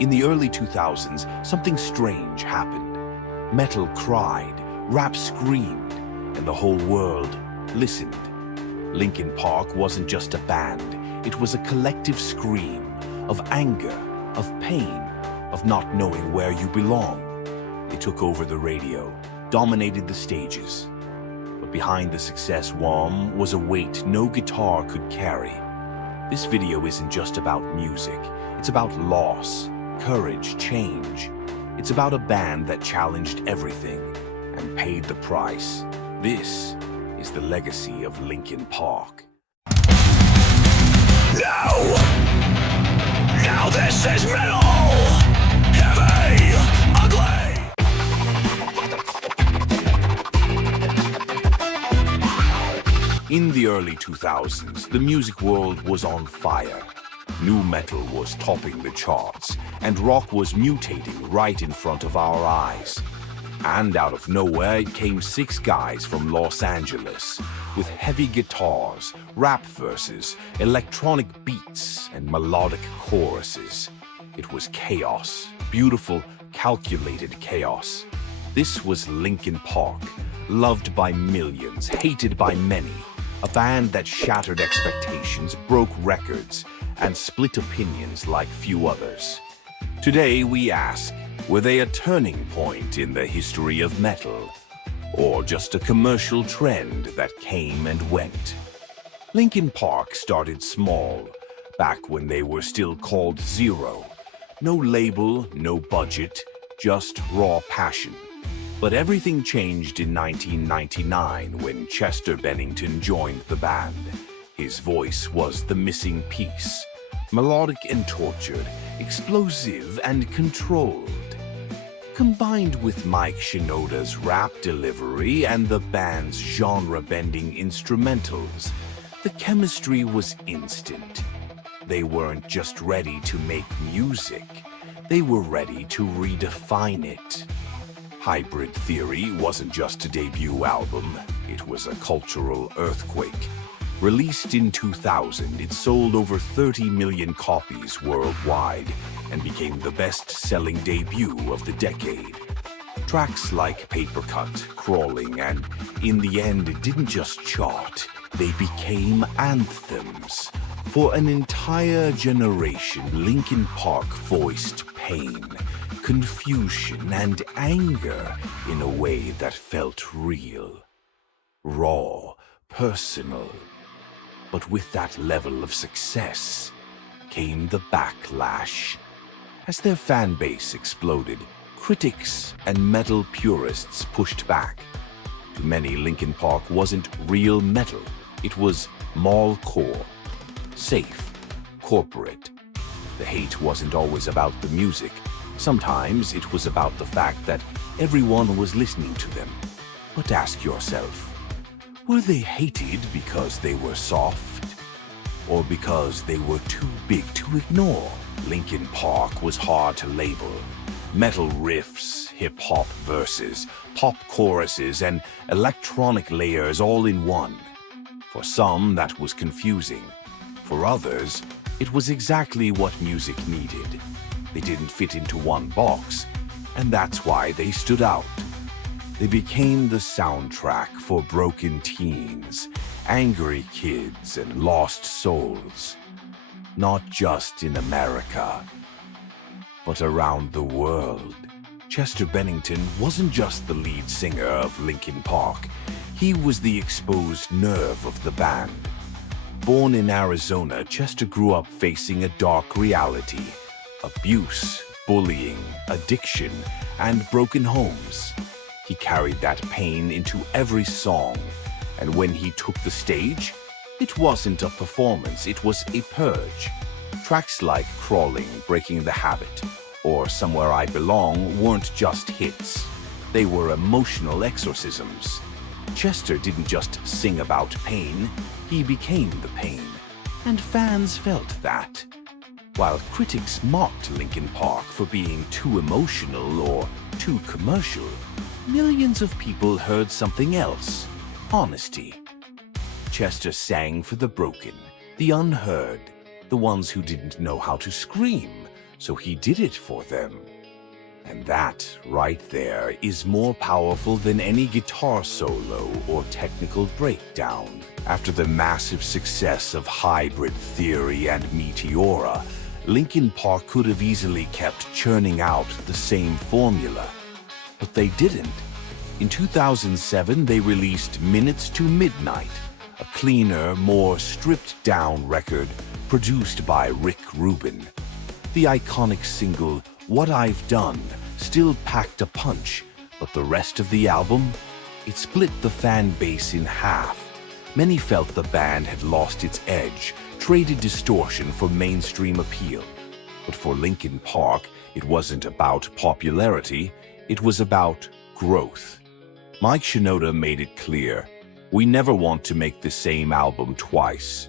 In the early 2000s, something strange happened. Metal cried, rap screamed, and the whole world listened. Linkin Park wasn't just a band, it was a collective scream of anger, of pain, of not knowing where you belong. They took over the radio, dominated the stages. But behind the success was a weight no guitar could carry. This video isn't just about music, it's about loss, courage, change. It's about a band that challenged everything and paid the price. This is the legacy of Linkin Park. Now this is metal, heavy, ugly. In the early 2000s, the music world was on fire. Nu metal was topping the charts, and rock was mutating right in front of our eyes. And out of nowhere came 6 guys from Los Angeles with heavy guitars, rap verses, electronic beats, and melodic choruses. It was chaos, beautiful, calculated chaos. This was Linkin Park, loved by millions, hated by many. A band that shattered expectations, broke records, and split opinions like few others. Today we ask, were they a turning point in the history of metal? Or just a commercial trend that came and went? Linkin Park started small, back when they were still called Zero. No label, no budget, just raw passion. But everything changed in 1999 when Chester Bennington joined the band. His voice was the missing piece. Melodic and tortured, explosive and controlled. Combined with Mike Shinoda's rap delivery and the band's genre-bending instrumentals, the chemistry was instant. They weren't just ready to make music, they were ready to redefine it. Hybrid Theory wasn't just a debut album, it was a cultural earthquake. Released in 2000, it sold over 30 million copies worldwide and became the best-selling debut of the decade. Tracks like Papercut, Crawling, and In the End it didn't just chart, they became anthems. For an entire generation, Linkin Park voiced pain, confusion, and anger in a way that felt real, raw, personal. But with that level of success came the backlash. As their fan base exploded, critics and metal purists pushed back. To many, Linkin Park wasn't real metal. It was mallcore, safe, corporate. The hate wasn't always about the music. Sometimes it was about the fact that everyone was listening to them. But ask yourself, were they hated because they were soft? Or because they were too big to ignore? Linkin Park was hard to label. Metal riffs, hip-hop verses, pop choruses, and electronic layers all in one. For some, that was confusing. For others, it was exactly what music needed. They didn't fit into one box, and that's why they stood out. They became the soundtrack for broken teens, angry kids, and lost souls. Not just in America, but around the world. Chester Bennington wasn't just the lead singer of Linkin Park. He was the exposed nerve of the band. Born in Arizona, Chester grew up facing a dark reality. Abuse, bullying, addiction, and broken homes. He carried that pain into every song, and when he took the stage, it wasn't a performance, it was a purge. Tracks like Crawling, Breaking the Habit, or Somewhere I Belong weren't just hits. They were emotional exorcisms. Chester didn't just sing about pain, he became the pain. And fans felt that. While critics mocked Linkin Park for being too emotional or too commercial, millions of people heard something else: honesty. Chester sang for the broken, the unheard, the ones who didn't know how to scream, so he did it for them. And that, right there, is more powerful than any guitar solo or technical breakdown. After the massive success of Hybrid Theory and Meteora, Linkin Park could have easily kept churning out the same formula. But they didn't. In 2007, they released Minutes to Midnight, a cleaner, more stripped-down record produced by Rick Rubin. The iconic single, What I've Done, still packed a punch, but the rest of the album? It split the fan base in half. Many felt the band had lost its edge, traded distortion for mainstream appeal. But for Linkin Park, it wasn't about popularity, it was about growth. Mike Shinoda made it clear, we never want to make the same album twice.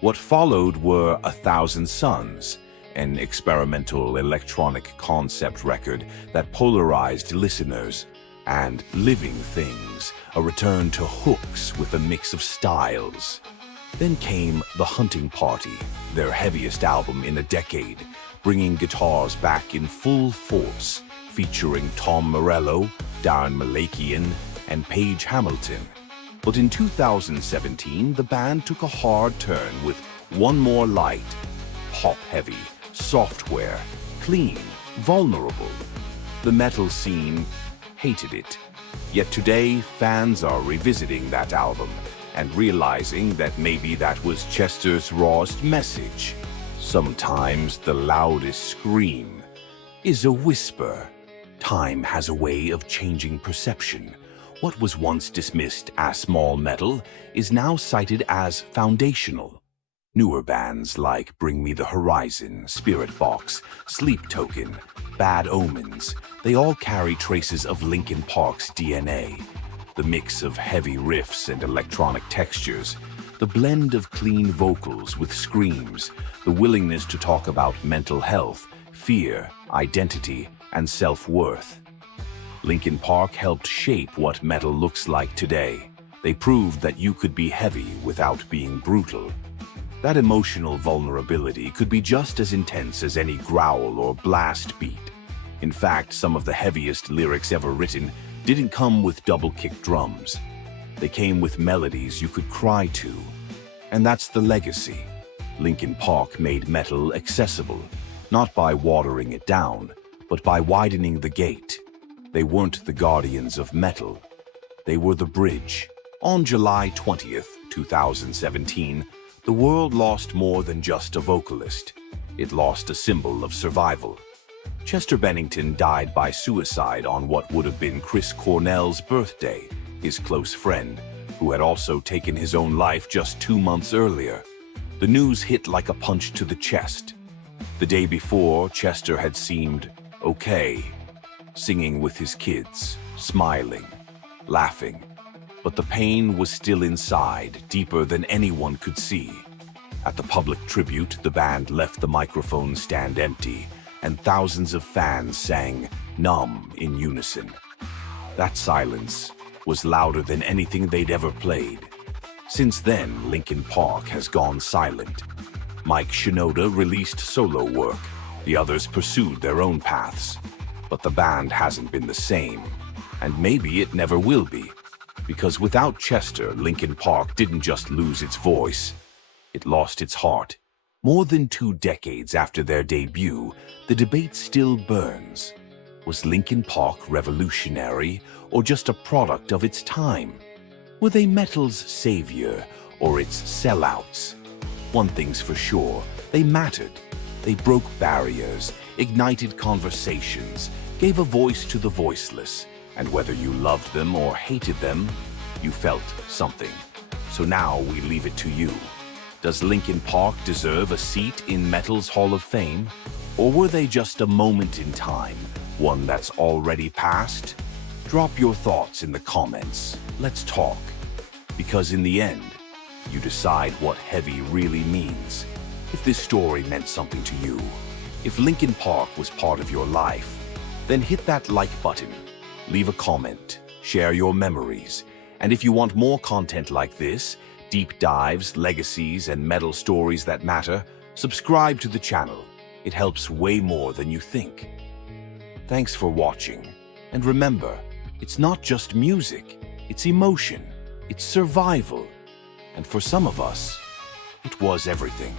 What followed were 1,000 Suns, an experimental electronic concept record that polarized listeners, and Living Things, a return to hooks with a mix of styles. Then came The Hunting Party, their heaviest album in a decade, bringing guitars back in full force, featuring Tom Morello, Darren Malakian, and Paige Hamilton. But in 2017, the band took a hard turn with One More Light, pop-heavy, software, clean, vulnerable. The metal scene hated it. Yet today, fans are revisiting that album and realizing that maybe that was Chester's rawest message. Sometimes the loudest scream is a whisper. Time has a way of changing perception. What was once dismissed as small metal is now cited as foundational. Newer bands like Bring Me the Horizon, Spirit Box, Sleep Token, Bad Omens, they all carry traces of Linkin Park's DNA. The mix of heavy riffs and electronic textures, the blend of clean vocals with screams, the willingness to talk about mental health, fear, identity, and self-worth. Linkin Park helped shape what metal looks like today. They proved that you could be heavy without being brutal. That emotional vulnerability could be just as intense as any growl or blast beat. In fact, some of the heaviest lyrics ever written didn't come with double-kick drums. They came with melodies you could cry to. And that's the legacy. Linkin Park made metal accessible, not by watering it down, but by widening the gate. They weren't the guardians of metal. They were the bridge. On July 20th, 2017, the world lost more than just a vocalist. It lost a symbol of survival. Chester Bennington died by suicide on what would have been Chris Cornell's birthday, his close friend, who had also taken his own life just 2 months earlier. The news hit like a punch to the chest. The day before, Chester had seemed okay, singing with his kids, smiling, laughing. But the pain was still inside, deeper than anyone could see. At the public tribute, the band left the microphone stand empty, and thousands of fans sang Numb in unison. That silence was louder than anything they'd ever played. Since then, Linkin Park has gone silent. Mike Shinoda released solo work. The others pursued their own paths. But the band hasn't been the same, and maybe it never will be. Because without Chester, Linkin Park didn't just lose its voice, it lost its heart. More than 2 decades after their debut, the debate still burns. Was Linkin Park revolutionary or just a product of its time? Were they metal's savior or its sellouts? One thing's for sure, they mattered. They broke barriers, ignited conversations, gave a voice to the voiceless, and whether you loved them or hated them, you felt something. So now we leave it to you. Does Linkin Park deserve a seat in metal's Hall of Fame? Or were they just a moment in time, one that's already passed? Drop your thoughts in the comments. Let's talk. Because in the end, you decide what heavy really means. If this story meant something to you, if Linkin Park was part of your life, then hit that like button, leave a comment, share your memories, and if you want more content like this, deep dives, legacies, and metal stories that matter, subscribe to the channel. It helps way more than you think. Thanks for watching. And remember, it's not just music, it's emotion, it's survival. And for some of us, it was everything.